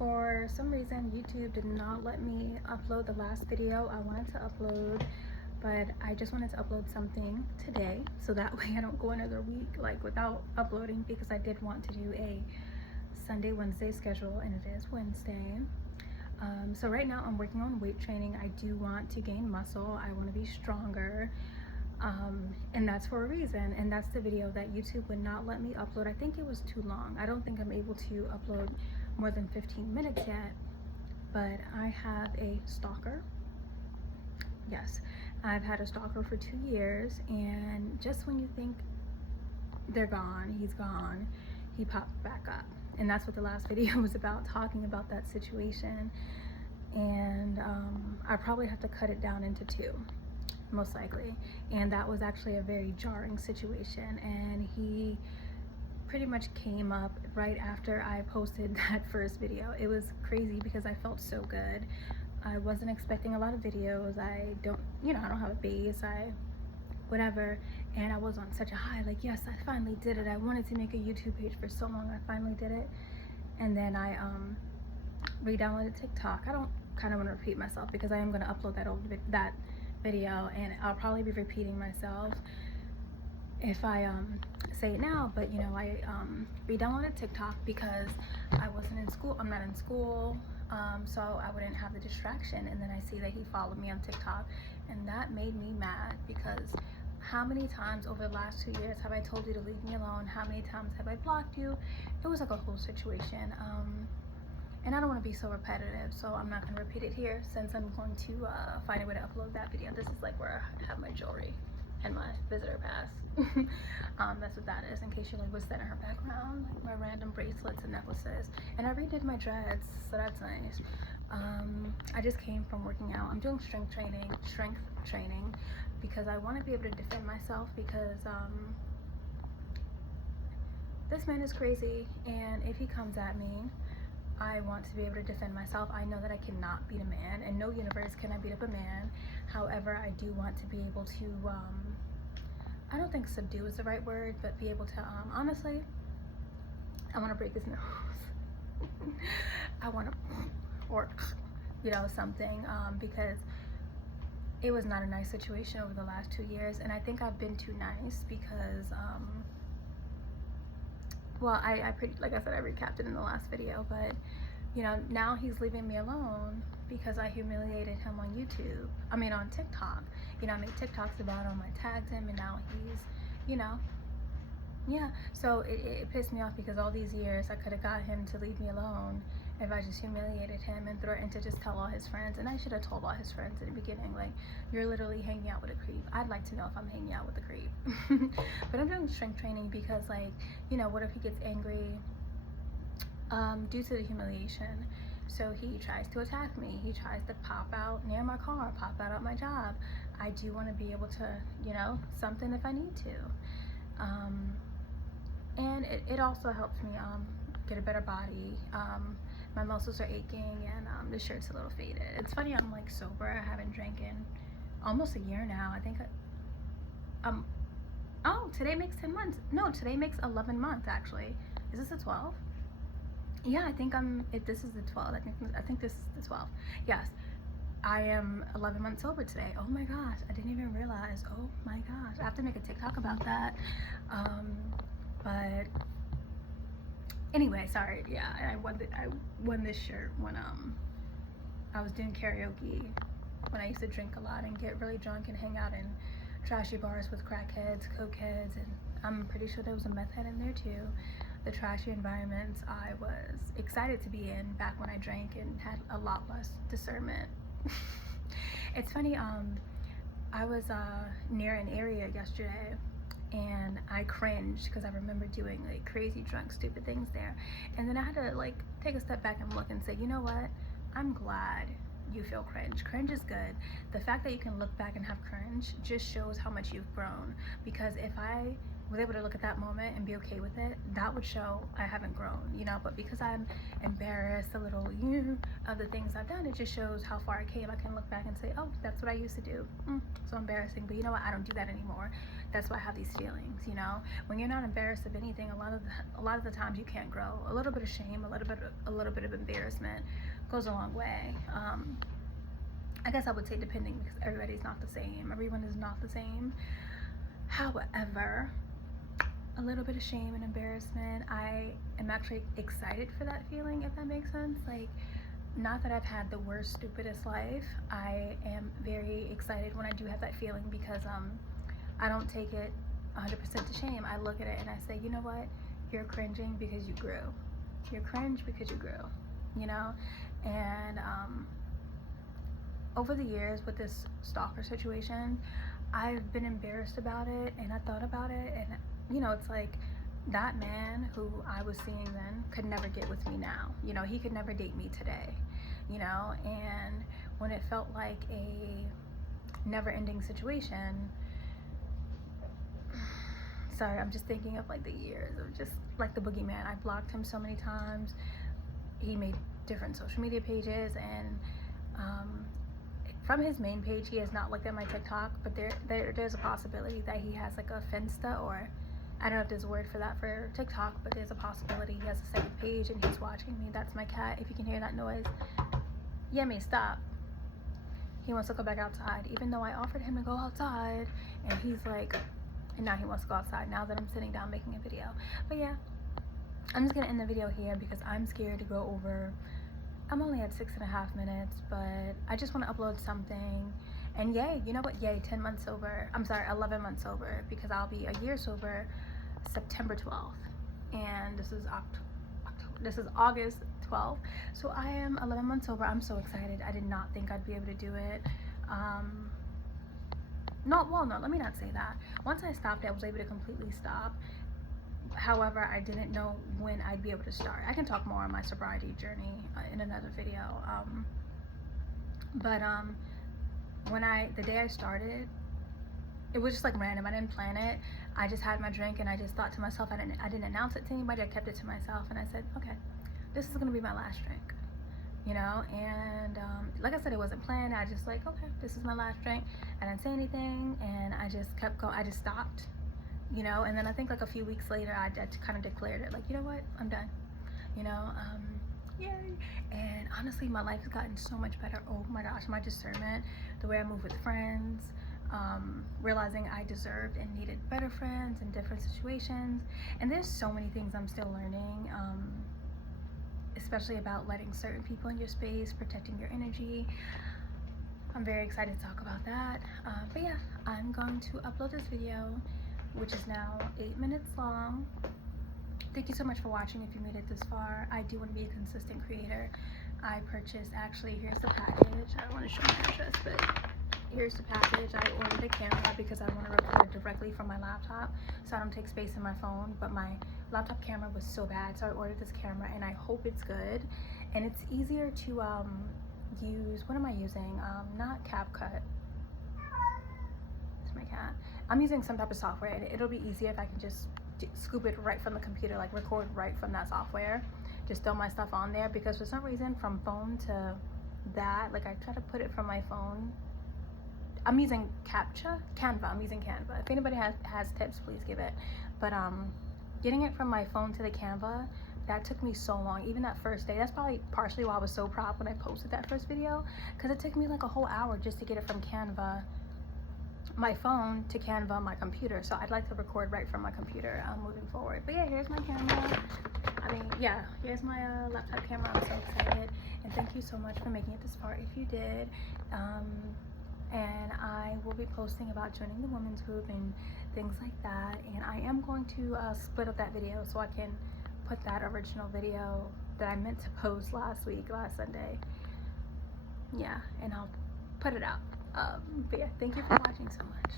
For some reason, YouTube did not let me upload the last video I wanted to upload, but I just wanted to upload something today so that way I don't go another week like without uploading, because I did want to do a Sunday Wednesday schedule, and it is Wednesday. So right now I'm working on weight training. I do want to gain muscle. I want to be stronger, and that's for a reason, and that's the video that YouTube would not let me upload. I think it was too long. I don't think I'm able to upload more than 15 minutes yet, but I have a stalker. Yes, I've had a stalker for 2 years, and just when you think they're gone, he's gone, he popped back up. And that's what the last video was about, talking about that situation. And I probably have to cut it down into 2, most likely. And that was actually a very jarring situation, and he pretty much came up right after I posted that first video. It was crazy because I felt so good. I wasn't expecting a lot of videos. I don't have a base, whatever, and I was on such a high, like, yes, I finally did it. I wanted to make a YouTube page for so long. I finally did it. And then I re-downloaded TikTok. I don't kind of want to repeat myself, because I am going to upload that video, and I'll probably be repeating myself if I say it now. But I re-downloaded TikTok because I wasn't in school. I'm not in school, so I wouldn't have the distraction. And then I see that he followed me on TikTok, and that made me mad, because how many times over the last 2 years have I told you to leave me alone? How many times have I blocked you? It was like a whole situation, and I don't want to be so repetitive, so I'm not going to repeat it here, since I'm going to find a way to upload that video. This is like where I have my jewelry and my visitor pass. That's what that is, in case you like what's that in her background, like my random bracelets and necklaces. And I redid my dreads, so that's nice. I just came from working out. I'm doing strength training because I want to be able to defend myself, because this man is crazy, and if he comes at me, I want to be able to defend myself. I know that I cannot beat a man, and no universe can I beat up a man. However, I do want to be able to, I don't think subdue is the right word, but be able to, honestly, I want to break his nose. I want to, or, something, because it was not a nice situation over the last 2 years, and I think I've been too nice, because, well, I pretty, like I said, I recapped it in the last video, but now he's leaving me alone because I humiliated him on YouTube. I mean, on TikTok. I made TikToks about him, I tagged him, and now he's, yeah. So it pissed me off, because all these years I could have got him to leave me alone if I just humiliated him and threatened to just tell all his friends. And I should have told all his friends in the beginning, like, you're literally hanging out with a creep. I'd like to know if I'm hanging out with a creep. But I'm doing strength training because, like, what if he gets angry due to the humiliation? So he tries to attack me. He tries to pop out near my car, pop out at my job. I do want to be able to, something if I need to. And it also helps me get a better body. My muscles are aching, and the shirt's a little faded. It's funny, I'm like sober. I haven't drank in almost a year now. I think oh, today makes 10 months. No, today makes 11 months, actually. Is this the 12th? Yeah, I think this is the 12th. I think this is the 12th. Yes, I am 11 months sober today. Oh my gosh, I didn't even realize. Oh my gosh, I have to make a TikTok about that. But anyway, sorry. Yeah, I won this shirt when I was doing karaoke, when I used to drink a lot and get really drunk and hang out in trashy bars with crackheads, cokeheads, and I'm pretty sure there was a meth head in there too. The trashy environments I was excited to be in back when I drank and had a lot less discernment. It's funny, I was near an area yesterday, and I cringed because I remember doing like crazy drunk stupid things there, and then I had to like take a step back and look and say, you know what, I'm glad you feel cringe. Cringe is good. The fact that you can look back and have cringe just shows how much you've grown, because if I was able to look at that moment and be okay with it, that would show I haven't grown, you know. But because I'm embarrassed a little of the things I've done, it just shows how far I came. I can look back and say, oh, that's what I used to do. So embarrassing. But you know what, I don't do that anymore. That's why I have these feelings, you know. When you're not embarrassed of anything, a lot of the times you can't grow. A little bit of shame, a little bit of embarrassment goes a long way. I guess I would say depending, because everybody's not the same. Everyone is not the same. However, a little bit of shame and embarrassment, I am actually excited for that feeling, if that makes sense. Like, not that I've had the worst, stupidest life. I am very excited when I do have that feeling, because I don't take it 100% to shame. I look at it and I say, you know what? You're cringing because you grew. You're cringe because you grew, you know? And over the years with this stalker situation, I've been embarrassed about it, and I thought about it, and you know, it's like, that man who I was seeing then could never get with me now. You know, he could never date me today, you know. And when it felt like a never-ending situation, sorry, I'm just thinking of like the years of just like the boogeyman. I blocked him so many times. He made different social media pages, and from his main page, he has not looked at my TikTok, but there's a possibility that he has like a Finsta, or I don't know if there's a word for that for TikTok, but there's a possibility he has a second page and he's watching me. That's my cat. If you can hear that noise, Yemi, stop. He wants to go back outside, even though I offered him to go outside, and he's like, and now he wants to go outside now that I'm sitting down making a video. But yeah, I'm just gonna end the video here because I'm scared to go over. I'm only at 6.5 minutes, but I just want to upload something. And yay, you know what? Yay, 10 months sober. I'm sorry, 11 months sober, because I'll be a year sober September 12th. And this is August 12th. So I am 11 months sober. I'm so excited. I did not think I'd be able to do it. No, let me not say that. Once I stopped, I was able to completely stop. However, I didn't know when I'd be able to start. I can talk more on my sobriety journey in another video. The day I started, it was just like random. I didn't plan it. I just had my drink and I just thought to myself, I didn't announce it to anybody. I kept it to myself, and I said, okay, this is gonna be my last drink, you know. And like I said, it wasn't planned. I just like, okay, this is my last drink. I didn't say anything, and I just kept going. I just stopped, you know. And then I think like a few weeks later, I kind of declared it, like, you know what, I'm done, you know. Yay. And honestly, my life has gotten so much better. Oh my gosh, my discernment, the way I move with friends, realizing I deserved and needed better friends in different situations. And there's so many things I'm still learning, especially about letting certain people in your space, protecting your energy. I'm very excited to talk about that. But yeah, I'm going to upload this video, which is now 8 minutes long. Thank you so much for watching. If you made it this far, I do want to be a consistent creator. I purchased, actually, here's the package. I don't want to show my address, but here's the package. I ordered a camera because I want to record directly from my laptop, so I don't take space in my phone. But my laptop camera was so bad, so I ordered this camera, and I hope it's good. And it's easier to use. What am I using? Not CapCut. It's my cat. I'm using some type of software, and it'll be easier if I can just scoop it right from the computer, like record right from that software, just throw my stuff on there. Because for some reason, from phone to that, like I try to put it from my phone. I'm using Canva. I'm using Canva. If anybody has tips, please give it. But getting it from my phone to the Canva, that took me so long. Even that first day, that's probably partially why I was so proud when I posted that first video, because it took me like a whole hour just to get it from Canva, my phone, to Canva, my computer. So I'd like to record right from my computer moving forward. But yeah, here's my camera. Here's my laptop camera. I'm so excited, and thank you so much for making it this far if you did. And I will be posting about joining the women's group and things like that. And I am going to split up that video so I can put that original video that I meant to post last Sunday. Yeah, and I'll put it out. But yeah, thank you for watching so much.